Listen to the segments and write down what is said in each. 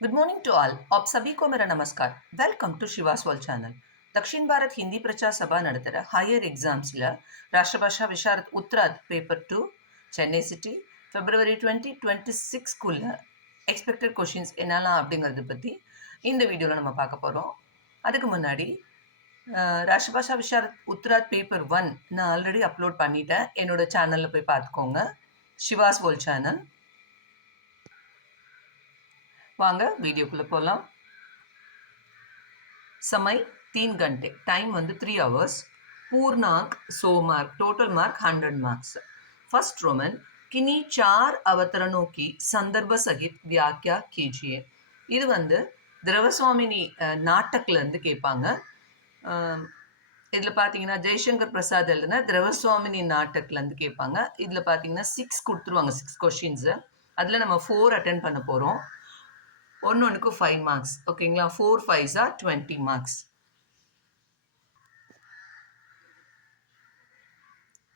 Good morning to all. आप सभी को मेरा नमस्कार. Welcome to Shiva's world channel. Dakshin Bharat Hindi Prachar Sabha நடத்துகிற ஹையர் எக்ஸாம்ஸில் Rashtrabhasha Visharad Uttarardh paper 2 Chennai city February 2026 expected questions என்னெல்லாம் அப்படிங்கிறத பற்றி இந்த வீடியோவில் நம்ம பார்க்க போகிறோம். அதுக்கு முன்னாடி ராஷ்டிரபாஷா விஷாரத் உத்ராத் பேப்பர் 1 நான் ஆல்ரெடி அப்லோட் பண்ணிட்டேன். என்னோட சேனலில் போய் பார்த்துக்கோங்க, சிவாஸ் வேர்ல்ட் சேனல். வாங்க வீடியோக்குள்ளே போகலாம். समय 3 घंटे, टाइम வந்து 3 hours. पूर्णांक 100 mark, total mark 100 marks. First Roman, किन्हीं 4 अवतरणों की संदर्भ सहित व्याख्या कीजिए. இது வந்து திரவசுவாமினி நாட்டக்லேருந்து கேட்பாங்க. இதில் பார்த்தீங்கன்னா ஜெய்சங்கர் பிரசாத் எழுதுனா திரவசுவாமினி நாட்டக்லேருந்து கேட்பாங்க. இதில் பார்த்தீங்கன்னா 6 கொடுத்துருவாங்க, 6 கொஷின்ஸு. அதில் நம்ம 4 அட்டென்ட் பண்ண போகிறோம். ஒன்றுக்கு 5 மார்க்ஸ். ஓகேங்களா? 4 5s are 20 marks.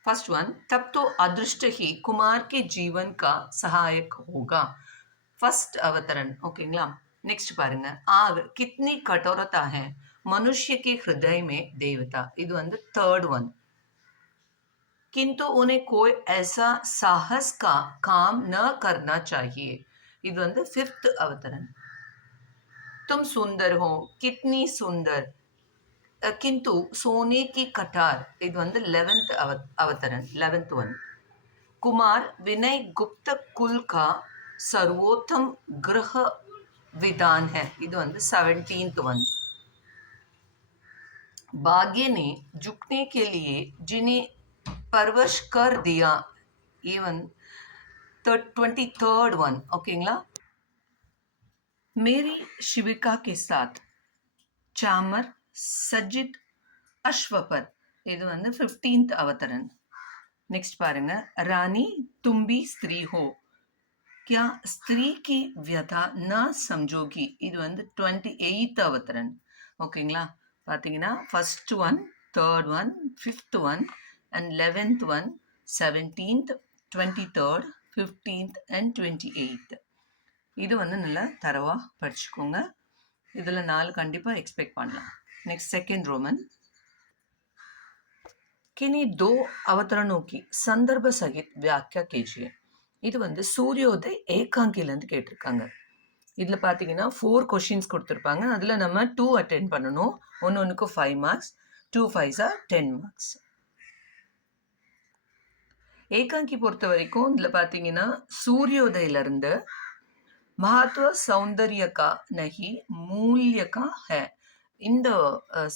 First one, तब तो अदृष्ट ही कुमार के जीवन का सहायक होगा. फर्स्ट अवतरण. ओकेங்களா? नेक्स्ट பாருங்க, आग कितनी कठोरता है मनुष्य के हृदय में देवता. இது வந்து थर्ड वन. किंतु उन्हें कोई ऐसा साहस का काम न करना चाहिए. இது வந்து फिफ्थ अवतरण. तुम सुंदर हो, कितनी सुंदर, किंतु सोने की कटार. இது வந்து 11th अवतरण, 11th वन. कुमार विनय गुप्त कुल का सर्वोत्तम ग्रह विधान है. இது வந்து 17th वन. भाग्य ने झुकने के लिए जिन्हें परवश कर दिया. Even 23rd one. ओकेங்களா? मेरी शिविका के साथ चामर सज्जित अश्व पर. இது வந்து 15th अवतरण. नेक्स्ट பாருங்க, रानी तुम भी स्त्री हो, क्या स्त्री की व्यथा न समझोगी. இது வந்து 28th अवतरण. ஓகேங்களா? பார்த்தீங்கன்னா first one, third one, fifth one and 11th one, 17th, 23rd, 15th and 28th. இது வந்து நல்லா தரவாக படிச்சுக்கோங்க. இதில் 4 கண்டிப்பாக எக்ஸ்பெக்ட் பண்ணலாம். नेक्स्ट सेकेंड रोमन, किन्हीं 2 अवतरणों की संदर्भ सहित व्याख्या कीजिए. இது வந்து சூரியோதய் ஏகாங்கிலேருந்து கேட்டிருக்காங்க. இதில் பார்த்தீங்கன்னா 4 கொஷின்ஸ் கொடுத்துருப்பாங்க. அதில் நம்ம 2 அட்டென்ட் பண்ணணும். ஒன்றுக்கு 5 மார்க்ஸ், 2 5s are 10 மார்க்ஸ். ஏகாங்கி பொறுத்த வரைக்கும் இதில் பார்த்தீங்கன்னா சூரியோதயிலிருந்து महत्व सौंदर्य का नहीं मूल्य का है. இந்த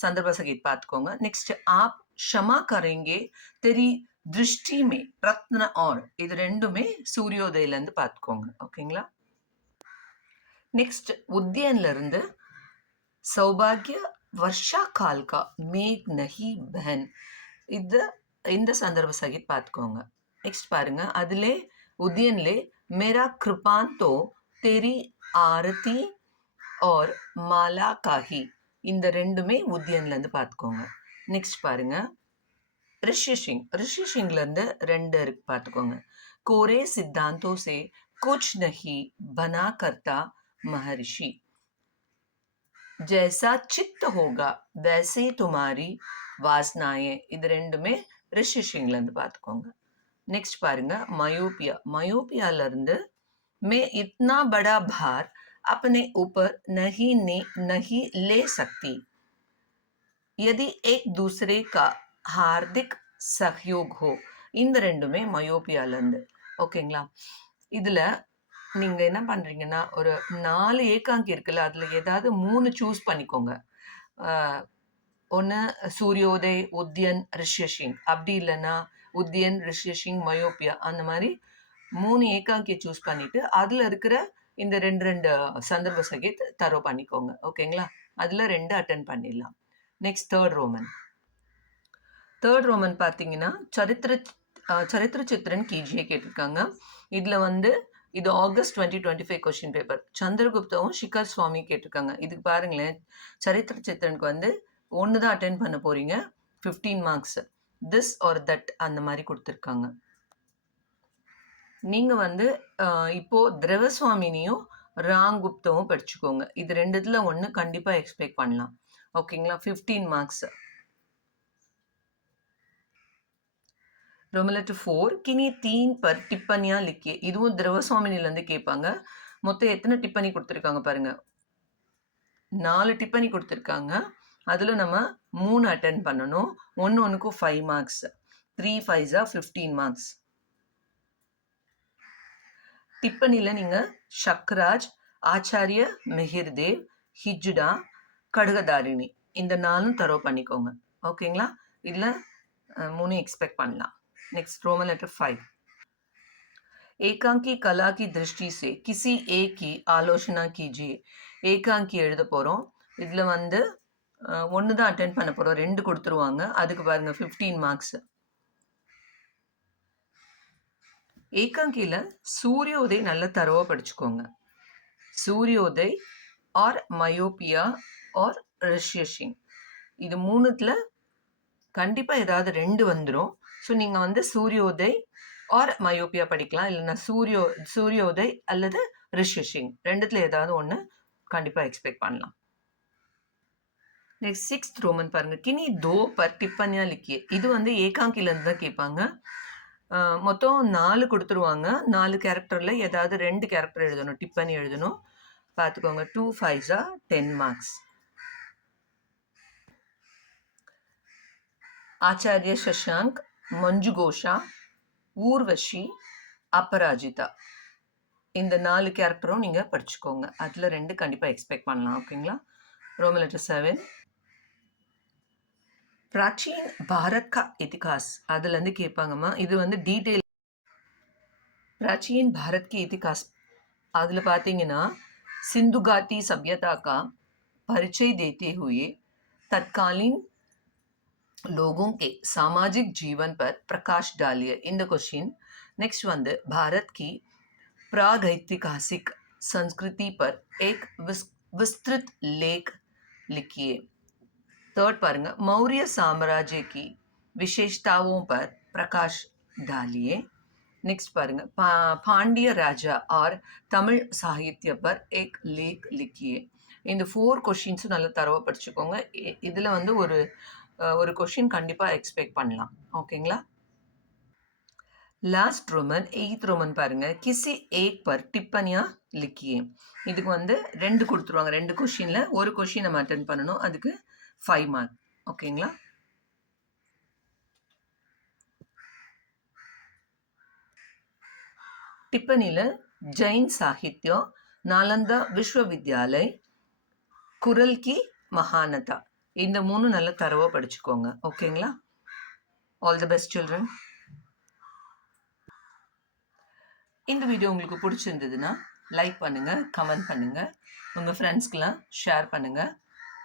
संदर्भ सहित பார்த்துக்கோங்க. नेक्स्ट, आप क्षमा करेंगे तेरी दृष्टि में रत्न और. இது ரெண்டுமே சூரியோதயிலேருந்து பார்த்துக்கோங்க. ஓகேங்களா? नेक्स्ट, उद्यानல இருந்து सौभाग्य वर्षा काल का मेघ नहीं बहन. இது இந்த संदर्भ सहित பார்த்துக்கோங்க. नेक्स्ट பாருங்க, அதிலே उद्यानले मेरा कृपान तो तेरी आरती और माला काही. இந்த ரெண்டுமே உத்தியன்லேருந்து பார்த்துக்கோங்க. நெக்ஸ்ட் பாருங்க, ऋषिसिंह. ऋषिसिंहலேருந்து 2 இருக்கு, பார்த்துக்கோங்க. कोरे सिद्धांतों से कुछ नहीं बना करता महर्षि, जैसा चित्त होगा वैसे तुम्हारी वासनाएं. இது ரெண்டுமே ऋषिसिंहலேருந்து பார்த்துக்கோங்க. நெக்ஸ்ட் பாருங்க, மயோபியா. மயோபியாலேருந்து मैं इतना बड़ा भार अपने ऊपर नहीं ले सकती, यदि एक दूसरे का हार्दिक सहयोग हो. இந்த ரெண்டுமே மயோபியாலேருந்து. ஓகேங்களா? இதில் நீங்கள் என்ன பண்ணுறீங்கன்னா, ஒரு 4 ஏகாங்கி இருக்குல்ல, அதில் ஏதாவது 3 சூஸ் பண்ணிக்கோங்க. ஒன்று சூரியோதய், உத்யன், ரிஷ்யசிங். அப்படி இல்லைன்னா உத்யன், ரிஷ்யசிங், மயோபியா, அந்த மாதிரி 3 ஏகாங்கியை சூஸ் பண்ணிவிட்டு அதில் இருக்கிற இந்த 2 சந்தர்ப்ப சகித் தரோ பண்ணிக்கோங்க. ஓகேங்களா? அதில் 2 அட்டென்ட் பண்ணிடலாம். Next third Roman. Third Roman பார்த்தீங்கன்னா சரித்திர சித்திரன் கீஜியே கேட்டிருக்காங்க. இதில் வந்து இது ஆகஸ்ட் 2025 கொஷின் பேப்பர். சந்திரகுப்தாவும் ஷிகர் சுவாமி கேட்டிருக்காங்க. இதுக்கு பாருங்களேன், சரித்திர சித்திரனுக்கு வந்து 1 தான் அட்டென்ட் பண்ண போகிறீங்க, 15 மார்க்ஸ். திஸ் ஆர் தட் அந்த மாதிரி கொடுத்துருக்காங்க. நீங்கள் வந்து இப்போது திரவசுவாமினியும் ராங்குப்தாவும் படிச்சுக்கோங்க. இது ரெண்டுத்துல ஒண்ணு கண்டிப்பா எக்ஸ்பெக்ட் பண்ணலாம். ஓகேங்களா? 15 மார்க்ஸ். रोमन लेटर 4 किन्हीं 3 पर टिप्पणियां लिखिए. இதுவும் திரவசாமினில இருந்து கேட்பாங்க. மொத்தம் எத்தனை டிப்பனி கொடுத்துருக்காங்க பாருங்க. 4 டிப்பனி கொடுத்துருக்காங்க. அதுல நம்ம 3 அட்டெண்ட் பண்ணணும். ஒன்னுக்கும் 5 மார்க்ஸ். 3 5s 15 marks. டிப்பனில நீங்க சக்ராஜ், ஆச்சாரிய மிஹிர்தேவ், ஹிஜ்டா, கடுகதாரிணி இந்த 4ம் தரவு பண்ணிக்கோங்க. ஓகேங்களா? இதுல 3 எக்ஸ்பெக்ட் பண்ணலாம். नेक्स्ट रोमन लेटर 5 एकांकी कला की दृष्टि से किसी एक की आलोचना कीजिए. ஏகாங்கி எழுத போகிறோம். இதில் வந்து ஒன்று தான் அட்டென்ட் பண்ண போகிறோம். 2 கொடுத்துருவாங்க. அதுக்கு பாருங்க 15 மார்க்ஸ். ஏகாங்கியில் சூரியோதய் நல்ல தரவா படிச்சுக்கோங்க. சூரியோதய் ஆர் மயோபியா ஆர் ரஷ்யஷிங் இது 3த்துல கண்டிப்பாக ஏதாவது 2 வந்துடும். ஸோ நீங்கள் வந்து சூரியோதய் ஆர் மயோபியா படிக்கலாம். இல்லைன்னா சூரியோதய் அல்லது ரிஷிஷிங் 2த்துல ஏதாவது ஒன்று கண்டிப்பாக எக்ஸ்பெக்ட் பண்ணலாம். நெக்ஸ்ட் 6th ரோமன் பாருங்க. கினி 2 பர் டிப்பனியா லிக்கியே. இது வந்து ஏகாங்கிலேருந்து தான் கேட்பாங்க. மொத்தம் 4 கொடுத்துருவாங்க. 4 கேரக்டரில் ஏதாவது 2 கேரக்டர் எழுதணும், டிப்பனி எழுதணும். பார்த்துக்கோங்க. 2 5s 10 மார்க்ஸ். आचार्य शशांक, मंजू घोषा, ஊர்வஷி, அபராஜிதா இந்த 4 கேரக்டரும் நீங்கள் படிச்சுக்கோங்க. அதில் 2 கண்டிப்பாக எக்ஸ்பெக்ட் பண்ணலாம். ஓகேங்களா? रोमन लेटर 7 प्राचीन भारत का इतिहास அதுலேருந்து கேட்பாங்கம்மா. இது வந்து டீட்டெயில். प्राचीन भारत की इतिहास அதில் பார்த்தீங்கன்னா सिंधु घाटी सभ्यता का परिचय देते हुए तत्कालीन लोगों के सामाजिक जीवन पर प्रकाश डालिए. இந்த क्वेश्चन. नेक्स्ट வந்து भारत की प्रागैतिहासिक संस्कृति पर एक विस्तृत लेख लिखिए. थर्ड பாருங்க. मौर्य साम्राज्य की विशेषताओं पर प्रकाश डालिए. नेक्स्ट பாருங்க. पांड्य राजा और तमिल साहित्य पर एक लेख लिखिए. இந்த 4 क्वेश्चंस நல்லா தரவா படிச்சுக்கோங்க. இதுல வந்து ஒரு क्वेश्चन கண்டிப்பா எக்ஸ்பெக்ட் பண்ணலாம். ஓகேங்களா? लास्ट रोमन 8th रोमन பாருங்க. किसी एक पर टिप्पणियां लिखिए. இதுக்கு வந்து 2 கொடுத்துருவாங்க. 2 क्वेश्चनல ஒரு क्वेश्चन நம்ம அட்டெண்ட் பண்ணணும். அதுக்கு 5 மார்க். ஓகேங்களா? टिप्पणीல जैन साहित्य, नालंदा विश्वविद्यालय, कुरल की महानता இந்த 3 நல்ல தரவா படிச்சுக்கோங்க. ஓகேங்களா? All the best children. இந்த வீடியோ உங்களுக்கு பிடிச்சிருந்ததுன்னா லைக் பண்ணுங்க, கமெண்ட் பண்ணுங்க, உங்க ஃப்ரெண்ட்ஸ்க்கெல்லாம் ஷேர் பண்ணுங்க.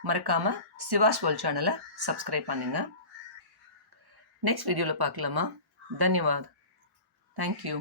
மறக்காம சிவாஸ் வேர்ல்ட் சேனலை சப்ஸ்கிரைப் பண்ணுங்க. நெக்ஸ்ட் வீடியோவில் பார்க்கலாமா? தன்யவாத். தேங்க்யூ.